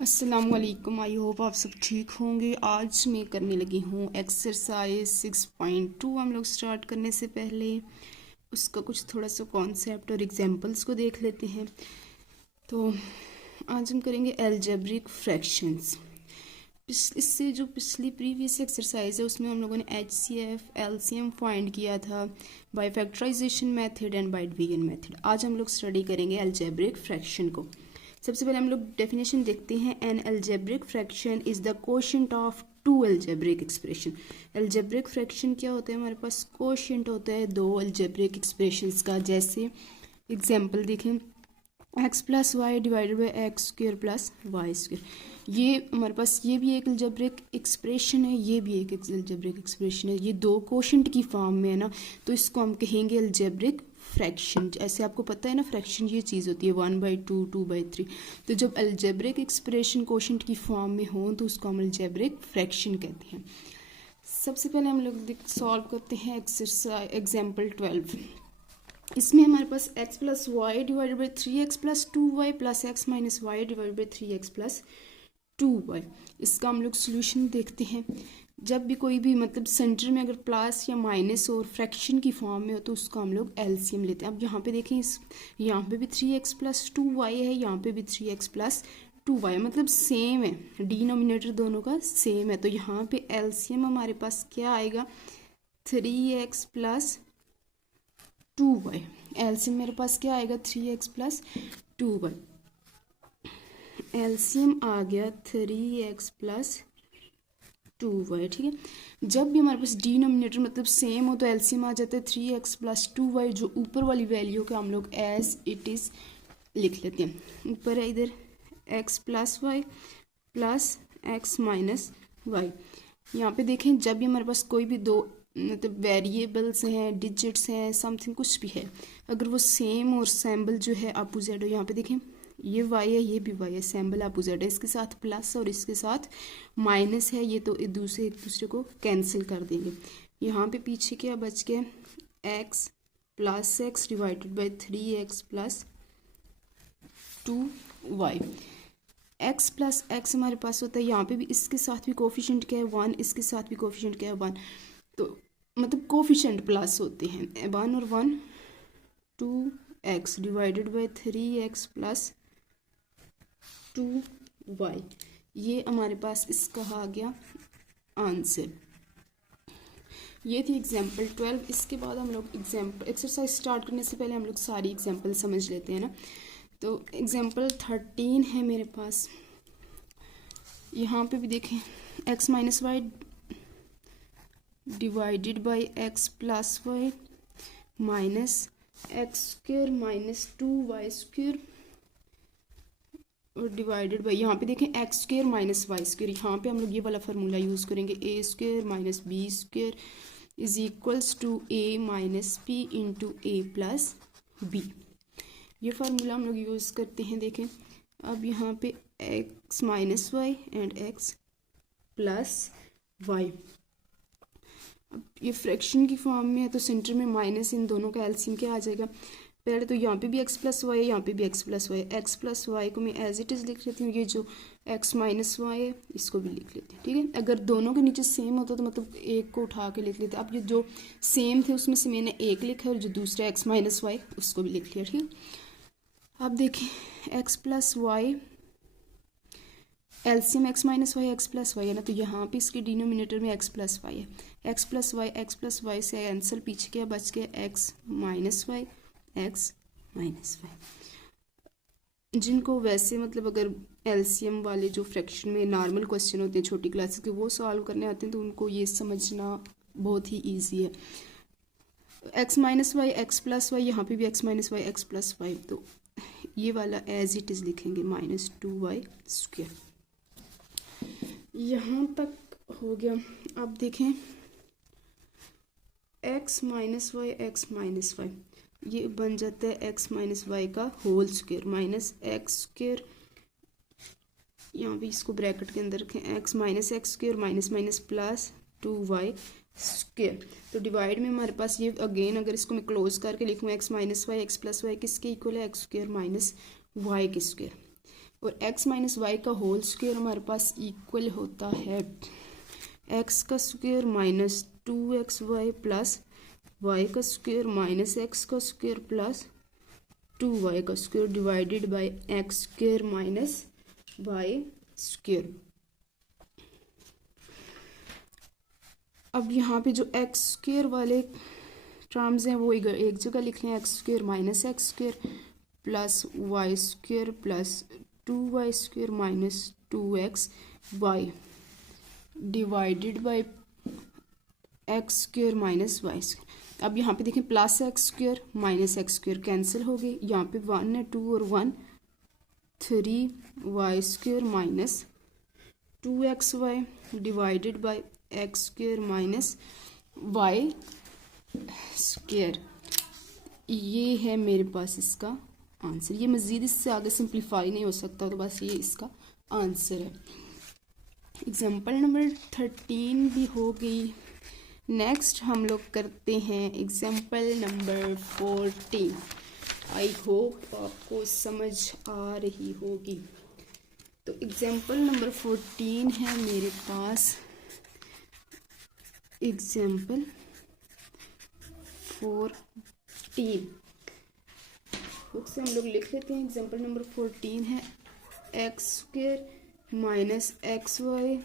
अस्सलामुअलैकुम। I hope आप सब ठीक होंगे। आज मैं करने लगी हूँ एक्सरसाइज 6.2। हम लोग स्टार्ट करने से पहले उसका कुछ थोड़ा सा कॉन्सेप्ट और एग्जांपल्स को देख लेते हैं। तो आज हम करेंगे अलजेब्रिक फ्रैक्शंस। इससे जो पिछली प्रीवियस एक्सरसाइज है उसमें हम लोगों ने HCF LCM फाइंड किया था by factorisation method and by division method. आज हम लोग स्टडी करेंगे अलजेब्रिक फ्रैक्शन को। सबसे पहले हम लोग डेफिनेशन देखते हैं। An algebraic fraction is the quotient of two algebraic expression. Algebraic fraction क्या होता है? हमारे पास कोशेंट होता है दो अलजेब्रिक एक्सप्रेशंस का। जैसे एग्जांपल देखें, x plus y divided by x square plus y square. ये हमारे पास ये भी एक अलजेब्रिक एक्सप्रेशन है, ये भी एक अलजेब्रिक एक्सप्रेशन है। ये दो कोशेंट की फॉर्म में है ना, तो इसको हम कहेंगे अलजेब्रिक फ्रैक्शन। ऐसे आपको पता है ना, फ्रैक्शन ये चीज़ होती है 1/2, 2/3। तो जब अलजेब्रिक एक्सप्रेशन कोशेंट की फॉर्म में हो तो उसको हम अलजेब्रिक फ्रैक्शन कहते हैं। सबसे पहले हम लोग सॉल्व करते हैं एक्सरसाइज एग्जाम्पल 12। इसमें हमारे पास x plus y divided by 3x plus 2y plus x minus y divided by 3x plus 2y। इसका हम लोग सोल्यूशन देखते हैं। जब भी कोई भी मतलब सेंटर में अगर प्लस या माइनस और फ्रैक्शन की फॉर्म में हो तो उसको हम लोग एलसीएम लेते हैं। अब यहाँ पे देखें, यहाँ पे भी 3x प्लस 2y है, यहाँ पे भी 3x प्लस 2y, मतलब सेम है, डिनोमिनेटर दोनों का सेम है। तो यहाँ पे एलसीएम हमारे पास क्या आएगा? 3x plus 2y। एलसीएम मेरे पास क्या आएगा? 3x plus 2y। एलसीएम आ गया 3x प्लस 2y। ठीक है। जब भी हमारे पास डिनोमिनेटर मतलब सेम हो तो एलसीएम आ जाता है 3x प्लस 2y। जो ऊपर वाली वैल्यू को हम लोग एज इट इज़ लिख लेते हैं। ऊपर है इधर x plus y plus x minus y. यहाँ पे देखें, जब भी हमारे पास कोई भी दो मतलब वेरिएबल्स हैं, डिजिट्स हैं, समथिंग कुछ भी है, अगर वो सेम और सैम्बल जो है अपोजिट हो, यहाँ पे देखें ये y है, ये भी y है, सैम्बल अपोजिट है, इसके साथ प्लस और इसके साथ माइनस है, ये तो एक दूसरे को कैंसिल कर देंगे। यहाँ पे पीछे क्या बच गया? x plus x divided by 3x plus 2y। x plus x हमारे पास होता है, यहाँ पे भी इसके साथ भी कोफिशिएंट क्या है? 1, इसके साथ भी कोफिशिएंट क्या है? 1। तो मतलब कोफिशिएंट प्लस होते हैं 1 और 1, 2x divided by 3x plus 2y। ये हमारे पास इसका आ गया आंसर। ये थी एग्जाम्पल 12। इसके बाद हम लोग एक्सरसाइज स्टार्ट करने से पहले हम लोग सारी एग्जाम्पल समझ लेते हैं ना। तो एग्जाम्पल 13 है मेरे पास। यहाँ पे भी देखें, x minus y divided by x plus y minus x square minus 2y square और डिवाइडेड बाई, यहाँ पे देखें x square minus y square. यहाँ पे हम लोग ये वाला फार्मूला यूज़ करेंगे, a square minus b square is equals to a minus b into a plus b. ये फार्मूला हम लोग यूज़ करते हैं। देखें, अब यहाँ पे x minus y and x plus y. अब ये फ्रैक्शन की फॉर्म में है तो सेंटर में माइनस, इन दोनों का एलसीएम क्या आ जाएगा? पहले तो यहाँ पे भी x प्लस वाई है, यहाँ पे भी x plus y. X plus y को मैं एज इट इज़ लिख लेती हूँ। ये जो x माइनस वाई है इसको भी लिख लेते हैं। ठीक है। अगर दोनों के नीचे सेम होता तो मतलब एक को उठा के लिख लेते। अब ये जो सेम थे उसमें से मैंने एक लिखा है और जो दूसरा x माइनस वाई उसको भी लिख लिया। ठीक है। अब देखें, x plus y LCM x minus y x plus y है ना, तो यहाँ पे इसके डिनोमिनेटर में x प्लस वाई है। x प्लस वाई से आंसर पीछे क्या बच गया? x minus y x minus y. जिनको वैसे मतलब अगर एलसीएम वाले जो फ्रैक्शन में नॉर्मल क्वेश्चन होते हैं छोटी क्लासेस के, वो सॉल्व करने आते हैं तो उनको ये समझना बहुत ही ईजी है। x minus y x plus y, यहाँ पे भी x minus y x plus y, तो ये वाला एज इट इज़ लिखेंगे माइनस 2y स्क्र। यहाँ तक हो गया। अब देखें, x minus y x minus y, ये बन जाता है x माइनस वाई का whole square minus x square, यहाँ पे इसको ब्रैकेट के अंदर रखें, x minus x square minus minus plus 2y square. तो डिवाइड में हमारे पास ये अगेन अगर इसको मैं क्लोज करके लिखूँ, x minus y x plus y किसके इक्वल है? एक्स स्क्वायर माइनस वाई के स्क्वायर। और x माइनस वाई का होल स्क्वायर हमारे पास इक्वल होता है x का square minus 2xy plus y का स्क्वायर माइनस x का स्क्वायर प्लस 2y का square divided by x square minus y square. अब यहाँ पे जो x स्क्वायर वाले टर्म्स हैं वो एक जगह लिख लें, x square minus x square plus y square plus 2y square minus 2xy divided by x square minus y square. अब यहाँ पे देखें plus x square minus x square cancel हो गए, यहाँ पे 1 है 2 और 1 3y square minus 2xy divided by x square minus y square. ये है मेरे पास इसका आंसर। ये मज़ीद इससे आगे सिंप्लीफाई नहीं हो सकता, तो बस ये इसका आंसर है। एग्जाम्पल नंबर 13 भी हो गई। नेक्स्ट हम लोग करते हैं एग्जाम्पल नंबर 14। आई होप आपको समझ आ रही होगी। तो एग्जाम्पल नंबर 14 है मेरे पास। एग्जाम्पल 14 बुक से हम लोग लिख लेते हैं। एग्जाम्पल नंबर 14 है x square minus x y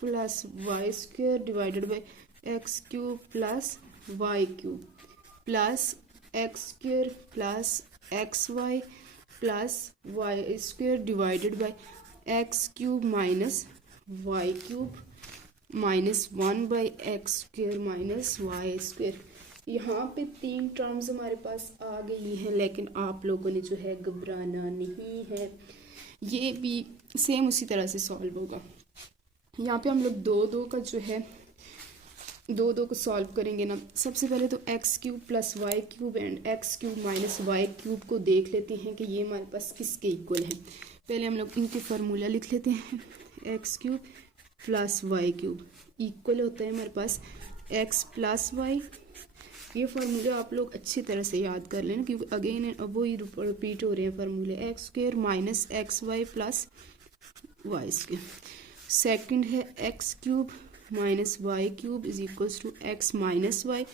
plus y square divided by x cube plus y cube plus x square plus x y plus y square divided by x cube minus y cube minus 1 by x square minus y square. यहाँ पे 3 terms हमारे पास आ गई हैं, लेकिन आप लोगों ने जो है घबराना नहीं है, ये भी सेम उसी तरह से सॉल्व होगा। यहाँ पे हम लोग दो का जो है दो को सॉल्व करेंगे ना। सबसे पहले तो x cube plus y cube and x cube minus y cube को देख लेते हैं कि ये हमारे पास किसके इक्वल है। पहले हम लोग इनके फार्मूला लिख लेते हैं। X cube plus y cube equal होता है हमारे पास एक्स प्लस वाई। ये फार्मूले आप लोग अच्छी तरह से याद कर लेना, क्योंकि अगेन अब वो ही रिपीट हो रहे हैं फार्मूले। X square minus x y plus y square. Second है x cube minus y cube is equals to x minus y,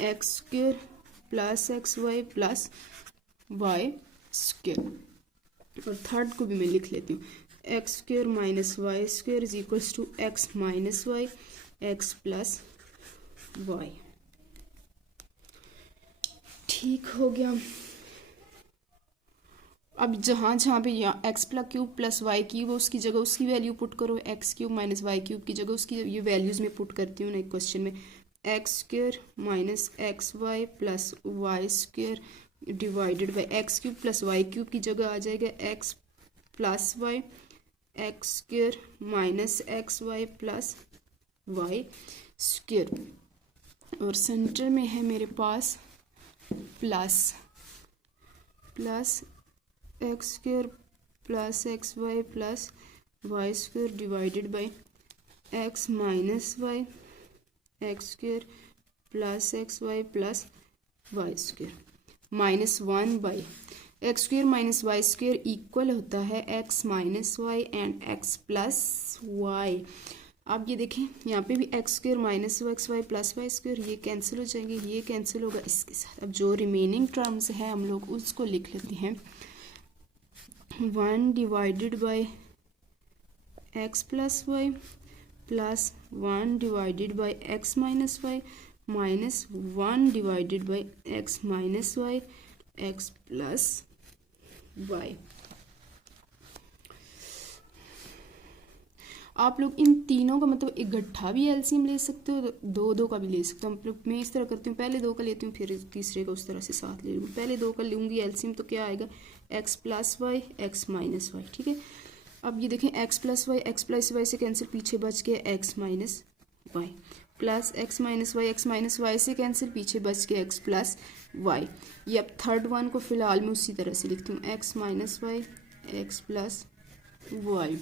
x square plus x y plus y square. और थर्ड को भी मैं लिख लेती हूँ। X square minus y square is equals to x minus y x plus y. ठीक हो गया। अब जहाँ पे यहाँ x plus cube plus y cube उसकी जगह उसकी वैल्यू पुट करो। X cube minus y cube की जगह उसकी ये वैल्यूज में पुट करती हूँ ना क्वेश्चन में। X square minus x y plus y square divided by x cube plus y cube की जगह आ जाएगा x plus y x square minus x y plus y square. और सेंटर में है मेरे पास plus x square plus x y plus y square divided by x minus y x square plus x y plus y square minus 1 by x square minus y square equal होता है x minus y and x plus y. अब ये देखें यहाँ पे भी x square minus x y plus y square ये cancel हो जाएंगे, ये कैंसिल होगा इसके साथ। अब जो रिमेनिंग टर्म्स हैं हम लोग उसको लिख लेते हैं। 1 divided by x plus y plus 1 divided by x minus y minus 1 divided by x minus y x plus y. आप लोग इन तीनों का मतलब इकट्ठा भी एलसीएम ले सकते हो, दो का भी ले सकते हो। मतलब मैं इस तरह करती हूँ, पहले 2 का लेती हूँ फिर तीसरे का उस तरह से साथ ले लूँगी। पहले 2 का लूँगी एलसीएम तो क्या आएगा x plus y x minus y. ठीक है, अब ये देखें एक्स प्लस वाई से कैंसिल, पीछे बच गया x minus y plus x minus y से कैंसिल, पीछे बच गया एक्स प्लस वाई। ये अब थर्ड वन को फिलहाल मैं उसी तरह से लिखती हूँ x minus y x plus y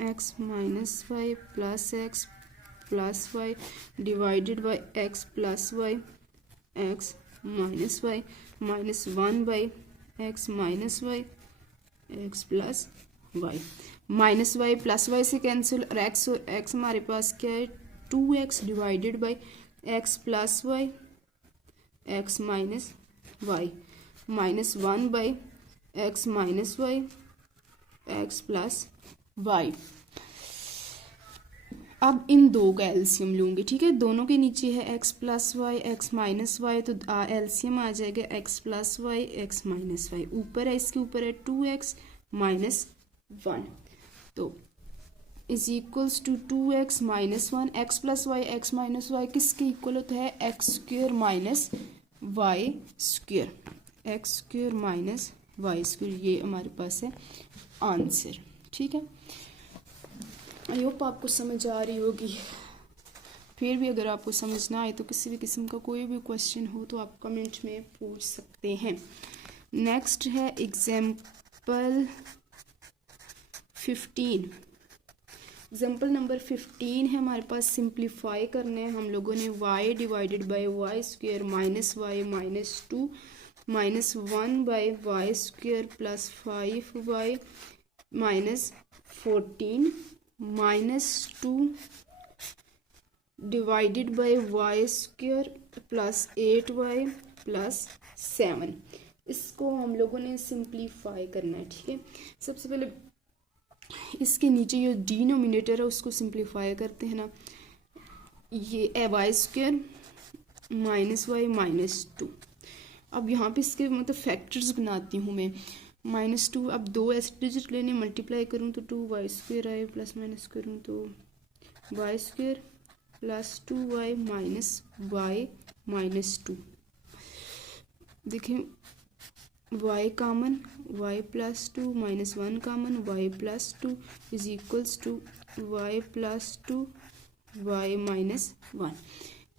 x minus y plus x plus y divided by x plus y x minus y minus 1 by x minus y x plus y, minus y plus y से cancel, और x हमारे पास क्या है 2x divided by x plus y x minus y, minus 1 by x minus y x plus y. अब इन दो का एलसीएम लूँगी, ठीक है, दोनों के नीचे है x plus y x minus y, तो एलसीएम आ जाएगा x plus y x minus y, ऊपर है इसके ऊपर है 2x माइनस 1, तो is equals to 2x minus 1, x plus y x minus y किसके इक्वल होता है x square minus y square, x square minus y square, ये हमारे पास है आंसर। ठीक है, आई होप आपको समझ आ रही होगी। फिर भी अगर आपको समझ ना आए तो किसी भी किस्म का कोई भी क्वेश्चन हो तो आप कमेंट में पूछ सकते हैं। नेक्स्ट है एग्जाम्पल 15, एग्जाम्पल नंबर 15 है हमारे पास, सिंप्लीफाई करने हैं हम लोगों ने y divided by y square minus y minus 2 minus 1 by y square plus 5y minus 14 minus 2 divided by y square plus 8y plus 7, इसको हम लोगों ने सिंप्लीफाई करना है। ठीक है, सबसे पहले इसके नीचे जो डिनोमिनेटर है उसको सिंप्लीफाई करते हैं ना, ये y square minus y minus 2, अब यहाँ पे इसके मतलब फैक्टर्स बनाती हूँ मैं, माइनस 2, अब दो ऐसे डिजिट लेने, मल्टीप्लाई करूँ तो 2y स्क्वेयर आए, प्लस माइनस करूँ तो y square plus 2y minus y minus 2, देखें y common y plus 2 minus 1 common y plus 2 is equals to y plus 2 y minus 1,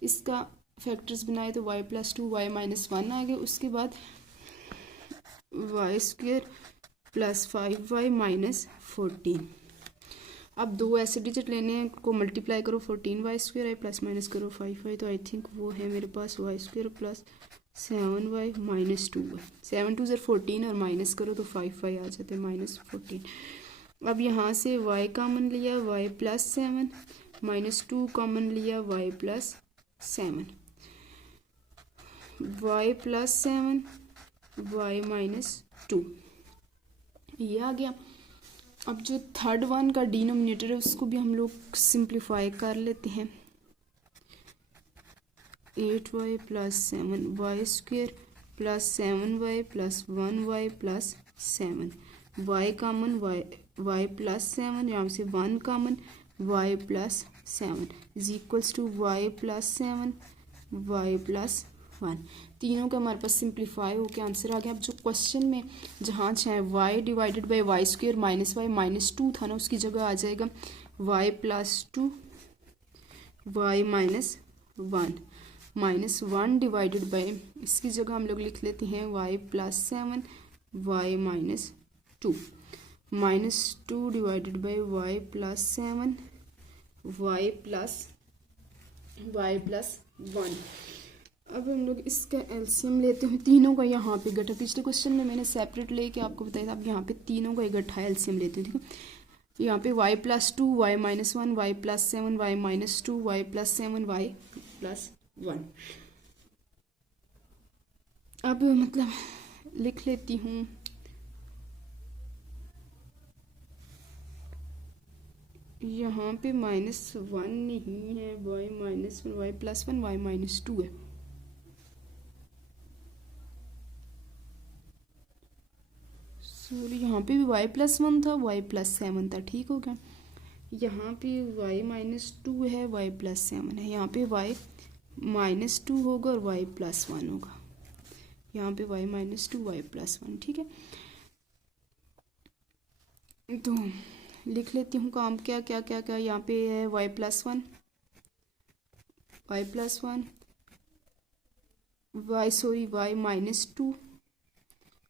इसका फैक्टर्स बनाए तो y प्लस 2 y माइनस 1 आ गए, उसके बाद Y square plus 5y minus 14, अब दो ऐसे डिजिट लेने हैं को मल्टीप्लाई करो 14y स्क्वेयर आई प्लस माइनस करो 5y, तो आई थिंक वो है मेरे पास y square plus 7y minus 2y, 7 2 14 और माइनस करो तो 5y आ जाते हैं माइनस 14। अब यहाँ से y कॉमन लिया y प्लस 7 माइनस 2 कॉमन लिया y plus 7, y plus 7 y minus 2, ये आ गया। अब जो थर्ड वन का डिनोमिनेटर है उसको भी हम लोग सिंप्लीफाई कर लेते हैं, 8y plus 7y square plus 7y plus 1y plus 7, y common y plus 7, यहाँ से 1 common y plus 7 is equals to y plus 7 y plus 1, तीनों का हमारे पास सिंप्लीफाई होकर आंसर आ गया। अब जो क्वेश्चन में जहाँ चाहे y divided by y square minus y minus 2 था ना, उसकी जगह आ जाएगा y plus 2 y minus 1 minus 1 divided by, इसकी जगह हम लोग लिख लेते हैं y plus 7 y minus 2 minus 2 divided by y plus 7 y plus 1। अब हम लोग इसका एलसीएम लेते हैं, तीनों का यहाँ पे गठा, पिछले क्वेश्चन में मैंने सेपरेट लेके आपको बताया था, अब यहाँ पे तीनों का इकट्ठा एलसीएम लेते हैं। ठीक है, यहाँ पे y plus 2 y minus 1 y plus 7 y minus 2 y plus 7 y plus 1। अब मतलब लिख लेती हूँ, यहाँ पे माइनस 1 नहीं है, y minus 1 y plus 1 y minus 2 है, सॉरी यहाँ पे भी y प्लस 1 था y प्लस 7 था, ठीक हो गया। यहाँ पे y माइनस 2 है y प्लस 7 है, यहाँ पे y माइनस 2 होगा और y प्लस 1 होगा, यहाँ पे y माइनस 2 y प्लस 1। ठीक है, तो लिख लेती हूँ काम क्या क्या क्या क्या, यहाँ पे है y plus 1 y minus 2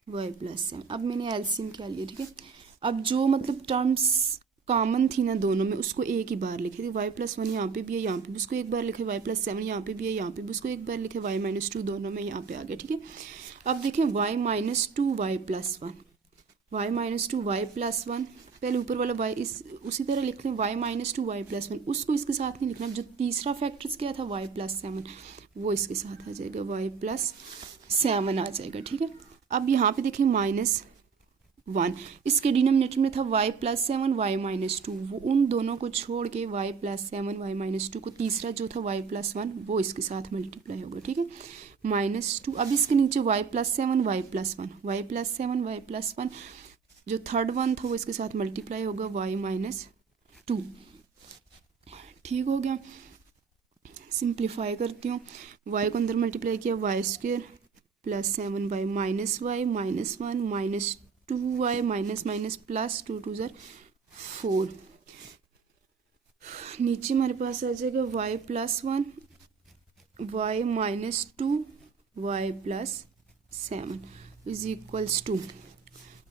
y plus 7। अब मैंने एलसीएम क्या लिया, ठीक है, अब जो मतलब टर्म्स कॉमन थी ना दोनों में उसको एक ही बार लिखे थे, y प्लस 1 यहाँ पे भी है, यहाँ पे भी उसको एक बार लिखे, y प्लस 7 यहाँ पे भी है, यहाँ पे भी उसको एक बार लिखे, y माइनस 2 दोनों में यहाँ पे आ गया। ठीक है, अब देखें y minus two y plus one, y minus two y plus one, पहले ऊपर वाला y इस उसी तरह लिख लें y minus two y plus one, उसको इसके साथ नहीं लिखना। जो तीसरा फैक्टर्स क्या था y प्लस सेवन, वो इसके साथ आ जाएगा, y प्लस सेवन आ जाएगा। ठीक है, अब यहाँ पे देखें माइनस वन, इसके डिनोमिनेटर में था y plus seven y minus two, वो उन दोनों को छोड़ के y plus seven y minus two को तीसरा जो था y प्लस वन वो इसके साथ मल्टीप्लाई होगा। ठीक है, माइनस टू, अब इसके नीचे y plus seven y plus one, y plus seven y plus one, जो थर्ड वन था वो इसके साथ मल्टीप्लाई होगा y माइनस टू। ठीक हो गया, सिंप्लीफाई करती हूँ, y को अंदर मल्टीप्लाई किया y square plus seven y minus y minus one minus two y minus minus plus two two ज़र फोर, नीचे हमारे पास आ जाएगा y plus one y minus two y plus seven is equals to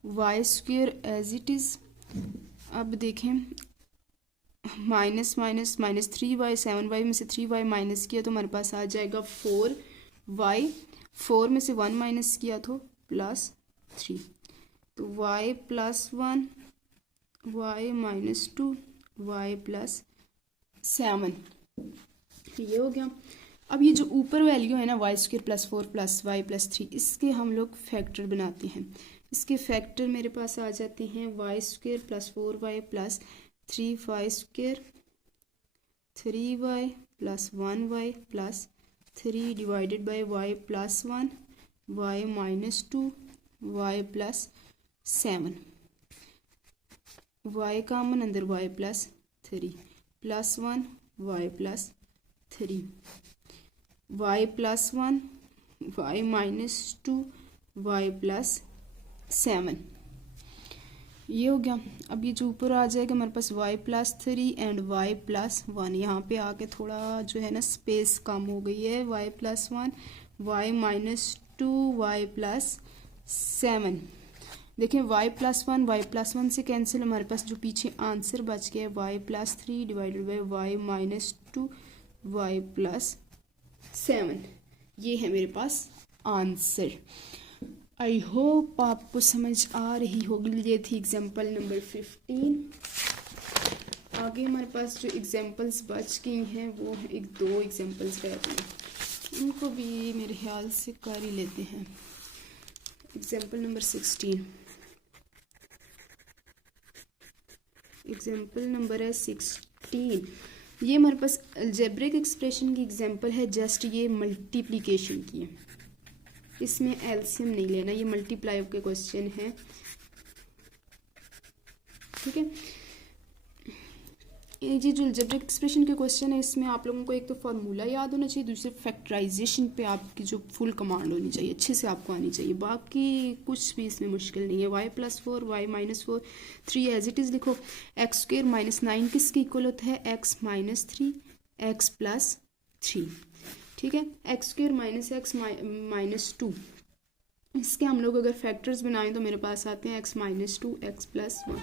y square as it is. अब देखें minus minus minus three y, seven y में से थ्री वाई माइनस किया तो हमारे पास आ जाएगा फोर वाई, फोर में से वन माइनस किया तो प्लस थ्री, तो y plus one y minus two y plus seven, ये हो गया। अब ये जो ऊपर वैल्यू है ना y square plus four plus y plus three, इसके हम लोग फैक्टर बनाते हैं। इसके फैक्टर मेरे पास आ जाते हैं y square plus four y plus three y square, three y plus one y plus three divided by y plus one y minus two y plus seven, y common अंदर y plus three plus one y plus three, y plus one y minus two y plus seven, ये हो गया। अब ये जो ऊपर आ जाएगा हमारे पास y plus three and y plus one, यहाँ पे आके थोड़ा जो है ना स्पेस कम हो गई है, y plus one y minus two y plus seven. देखें y प्लस वन से कैंसिल, हमारे पास जो पीछे आंसर बच गया है y plus three divided by y minus two y plus seven, ये है मेरे पास आंसर। आई होप आपको समझ आ रही होगी। ये थी एग्जाम्पल नंबर 15। आगे हमारे पास जो एग्जाम्पल्स बच गई हैं वो एक दो एग्जाम्पल्स रहते हैं, उनको भी मेरे ख्याल से कर ही लेते हैं। एग्जाम्पल नंबर 16, एग्जाम्पल नंबर है 16। ये हमारे पास अलजेब्रिक एक्सप्रेशन की एग्जाम्पल है, जस्ट ये मल्टीप्लिकेशन की है, इसमें एलसीएम नहीं लेना, ये मल्टीप्लाई के क्वेश्चन है। ठीक है, ये जो अलजेब्रिक एक्सप्रेशन के क्वेश्चन है इसमें आप लोगों को एक तो फार्मूला याद होना चाहिए, दूसरे फैक्टराइजेशन पे आपकी जो फुल कमांड होनी चाहिए, अच्छे से आपको आनी चाहिए, बाकी कुछ भी इसमें मुश्किल नहीं है। Y plus four y minus four three as it is लिखो, एक्स स्क्वेयर माइनस नाइन किसके इक्वल होता है, x minus three x plus three. ठीक है, x square minus x minus two, इसके हम लोग अगर फैक्टर्स बनाएं तो मेरे पास आते हैं x minus two x plus one.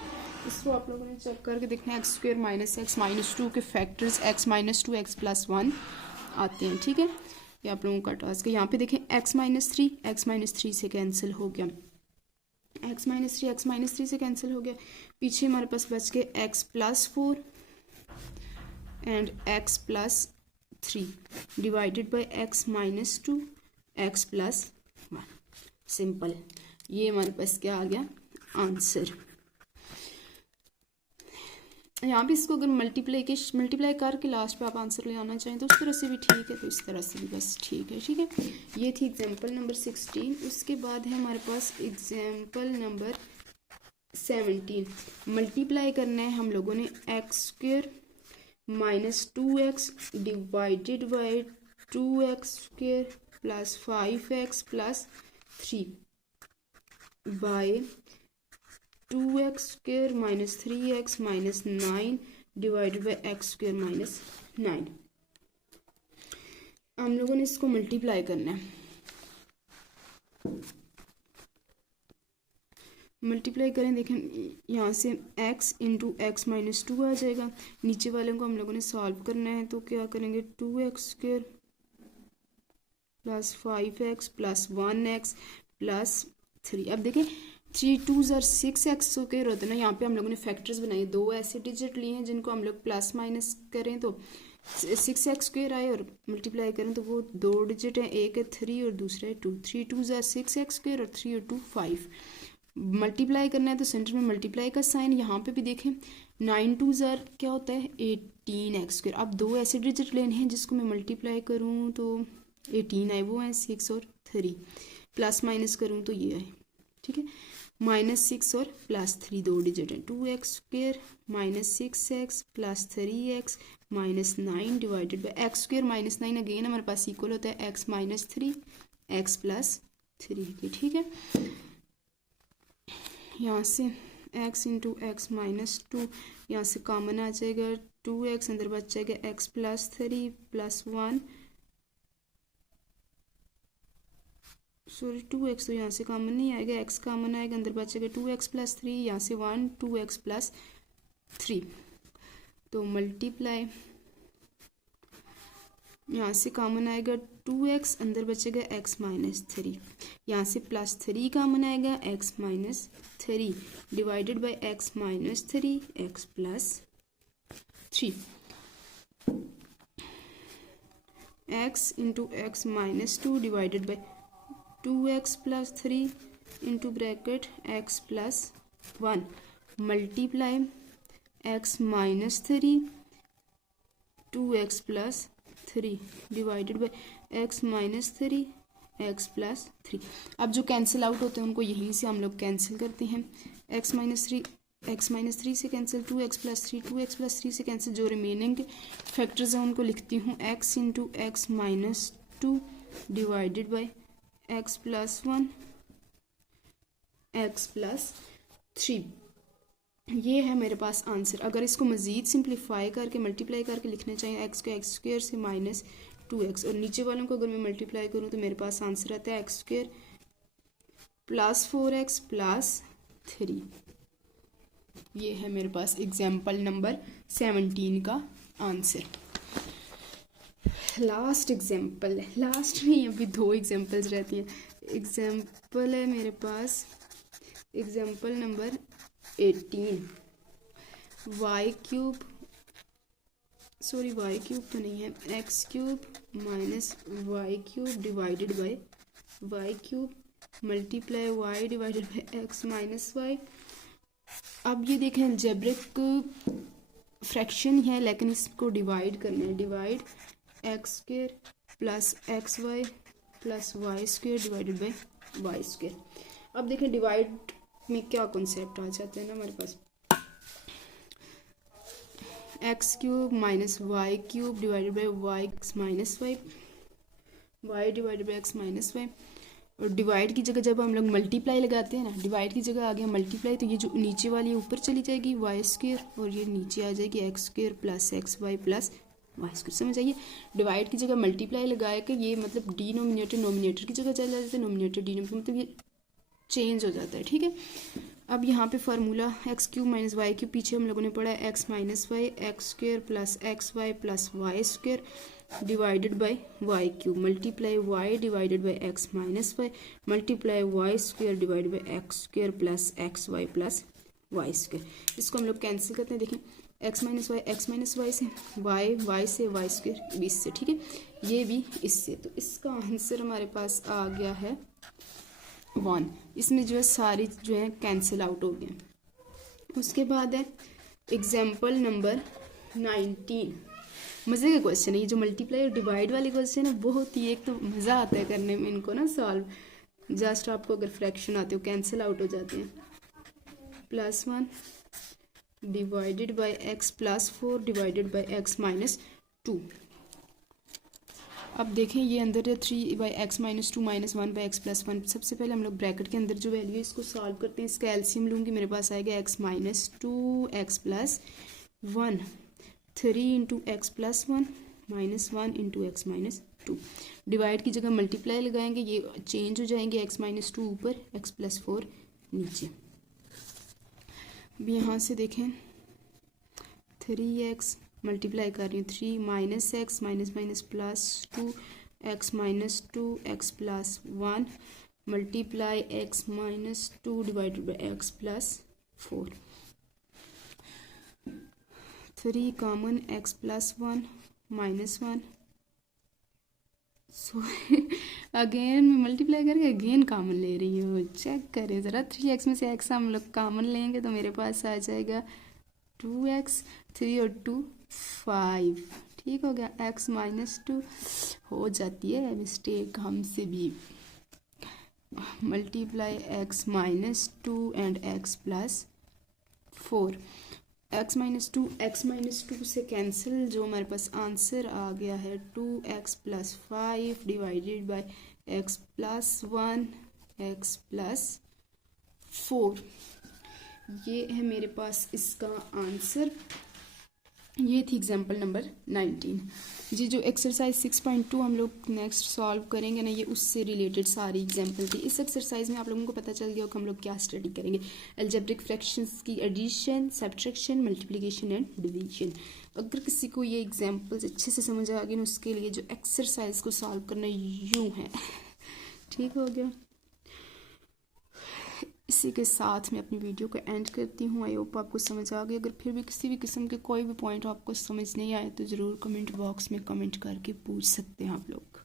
इसको आप लोगों ने चेक करके देखना है, x square minus x minus two के factors x minus two x plus one आते हैं। ठीक है, ये आप लोगों का टास्क है। यहाँ पे देखें एक्स माइनस थ्री से कैंसिल हो गया, एक्स माइनस थ्री से कैंसिल हो गया, पीछे हमारे पास बच गए x plus four and x plus three divided by x minus two x plus one. Simple, ये हमारे पास क्या आ गया आंसर। यहाँ पे इसको अगर मल्टीप्लाई करके लास्ट पे आप आंसर ले आना चाहें तो उस तरह से भी ठीक है, तो इस तरह से भी बस ठीक है। ठीक है, ये थी एग्जाम्पल नंबर 16। उसके बाद है हमारे पास एग्जाम्पल नंबर 17। मल्टीप्लाई करना है हम लोगों ने x square minus two x divided by two x square plus five x plus three by two x square minus three x minus nine divided by x square minus nine. हम लोगों ने इसको multiply करना है। Multiply करें, देखें यहाँ से x into x minus two आ जाएगा, नीचे वाले को हम लोगों ने सॉल्व करना है, तो क्या करेंगे two x square plus 5x plus 1x plus 3। अब देखें 3 2s और 6x स्क्वायर होता है ना, यहाँ पे हम लोगों ने फैक्टर्स बनाए, दो ऐसे डिजिट लिए हैं जिनको हम लोग प्लस माइनस करें तो 6x स्क्वायर आए और मल्टीप्लाई करें तो वो दो डिजिट हैं, एक है 3 और दूसरा है 2। 3 2s और 6x स्क्वायर और 3 और 2 5। मल्टीप्लाई करना है तो सेंटर में मल्टीप्लाई का साइन। यहाँ पे भी देखें 9 2s और क्या होता है 18x स्क्वायर। अब दो ऐसे डिजिट लेने हैं जिसको मैं मल्टीप्लाई करूँ तो 18 आए, वो हैं 6 और 3। प्लस माइनस करूँ तो ये आए, ठीक है। -6 और +3 दो डिजिट हैं, 2x square -6x plus 3x -9 divided by x square -9 again हमारे पास इक्वल होता है x -3 x प्लस 3, ठीक है। यहाँ से x इंटू x -2, यहाँ से कॉमन आ जाएगा 2x, अंदर बच जाएगा x plus 3 plus 1, sorry 2x तो यहाँ से कॉमन नहीं आएगा, x कॉमन आएगा, अंदर बचेगा 2x प्लस 3, यहाँ से 1 2x प्लस 3। तो मल्टीप्लाई, यहाँ से कॉमन आएगा 2x, अंदर बचेगा x -3, यहाँ से +3 कॉमन आएगा x -3 divided by x -3 x plus 3। x into x -2 divided by 2x plus 3 into bracket x plus 1 multiply x -3 2x plus 3 divided by x -3 x plus 3। अब जो कैंसिल आउट होते हैं उनको यहीं से हम लोग कैंसिल करते हैं। x -3 से cancel, 2x plus 3 2x plus 3 से कैंसिल। जो रिमेनिंग फैक्टर्स हैं उनको लिखती हूँ x into x -2 divided by x plus 1 x plus 3। ये है मेरे पास आंसर। अगर इसको मज़ीद सिंप्लीफाई करके मल्टीप्लाई करके लिखना चाहिए x को x स्क्वायर से -2x, और नीचे वालों को अगर मैं मल्टीप्लाई करूँ तो मेरे पास आंसर आता है x square plus 4x plus 3। ये है मेरे पास एग्जाम्पल नंबर 17 का आंसर। लास्ट एग्जाम्पल है, लास्ट में अभी दो एग्जाम्पल्स रहती हैं। एग्जाम्पल है मेरे पास एग्जाम्पल नंबर 18, y क्यूब तो नहीं है, x cube minus y cube divided by y cube multiply y divided by x minus y. अब ये देखें अलजेब्रिक फ्रैक्शन है लेकिन इसको डिवाइड करना है। Divide x square plus x y plus y square divided by y square. अब देखें डिवाइड में क्या कॉन्सेप्ट आ जाते हैं ना हमारे पास, x cube minus y cube divided by y x minus y, y divided by x minus y. और डिवाइड की जगह जब हम लोग मल्टीप्लाई लगाते हैं ना, डिवाइड की जगह आ गया मल्टीप्लाई, तो ये जो नीचे वाली ऊपर चली जाएगी वाई स्क्वायर और ये नीचे आ जाएगी x square plus x y plus y square. समझ आइए, डिवाइड की जगह मल्टीप्लाई लगाया कि ये मतलब डिनोमिनेटर नोमिनेटर की जगह चला जाता है, नोमिनेटर डिनोमिनेटर मतलब ये चेंज हो जाता है, ठीक है। अब यहाँ पे formula x cube minus y cube, पीछे हम लोगों ने पढ़ा है x minus y x square plus x y plus y square divided by y cube multiply y divided by x minus y multiply y square divided by x square plus x y plus y square. इसको हम लोग cancel करते हैं, देखें x minus y से y से y square भी इससे, ठीक है, ये भी इससे। तो इसका आंसर हमारे पास आ गया है 1। इसमें जो है सारी जो है कैंसिल आउट हो गए। उसके बाद है एग्जाम्पल नंबर 19। मज़े का क्वेश्चन है ये जो मल्टीप्लाई और डिवाइड वाले क्वेश्चन है, बहुत ही एक तो मज़ा आता है करने में इनको ना सॉल्व। जस्ट आपको अगर फ्रैक्शन आते हो कैंसिल आउट हो जाते हैं। +1 divided by x plus 4 divided by x minus 2। अब देखें ये अंदर है 3 by x minus 2 minus 1 by x plus 1। सबसे पहले हम लोग ब्रैकेट के अंदर जो वैल्यू है इसको सॉल्व करते हैं। इसका एलसीएम लूँगी, मेरे पास आएगा x minus 2 x plus 1 3 into x plus 1 minus 1 into x minus 2। Divide की जगह मल्टीप्लाई लगाएंगे, ये चेंज हो जाएंगे, एक्स माइनस 2 ऊपर एक्स प्लस 4 नीचे। अब यहाँ से देखें 3x मल्टीप्लाई कर रही हूँ 3 minus x minus minus plus 2 x minus two x plus one multiply x minus two divided by x plus four. 3 common x plus one minus one, so again मैं multiply करके again common ले रही हूँ। Check करें ज़रा, 3x में से x हम लोग कॉमन लेंगे तो मेरे पास आ जाएगा 2x, 3 और 2 5, ठीक हो गया। x माइनस टू हो जाती है मिस्टेक हमसे भी, multiply x minus two and x plus four. x minus two से कैंसिल, जो हमारे पास आंसर आ गया है 2x plus 5 divided by x plus one x plus four. ये है मेरे पास इसका आंसर। ये थी एग्जाम्पल नंबर 19 जी। जो एक्सरसाइज 6.2 हम लोग नेक्स्ट सॉल्व करेंगे ना, ये उससे रिलेटेड सारी एग्जाम्पल थी। इस एक्सरसाइज में आप लोगों को पता चल गया कि हम लोग क्या स्टडी करेंगे। अलजेब्रिक फ्रैक्शंस की addition, subtraction, multiplication and division. अगर किसी को ये एग्जाम्पल्स अच्छे से समझ आ गए ना, उसके लिए जो एक्सरसाइज को सॉल्व करना यूँ है, ठीक हो गया। इसी के साथ मैं अपनी वीडियो को एंड करती हूँ। आई होप आपको समझ आ गई। अगर फिर भी किसी भी किस्म के कोई भी पॉइंट आपको समझ नहीं आए तो ज़रूर कमेंट बॉक्स में कमेंट करके पूछ सकते हैं आप लोग।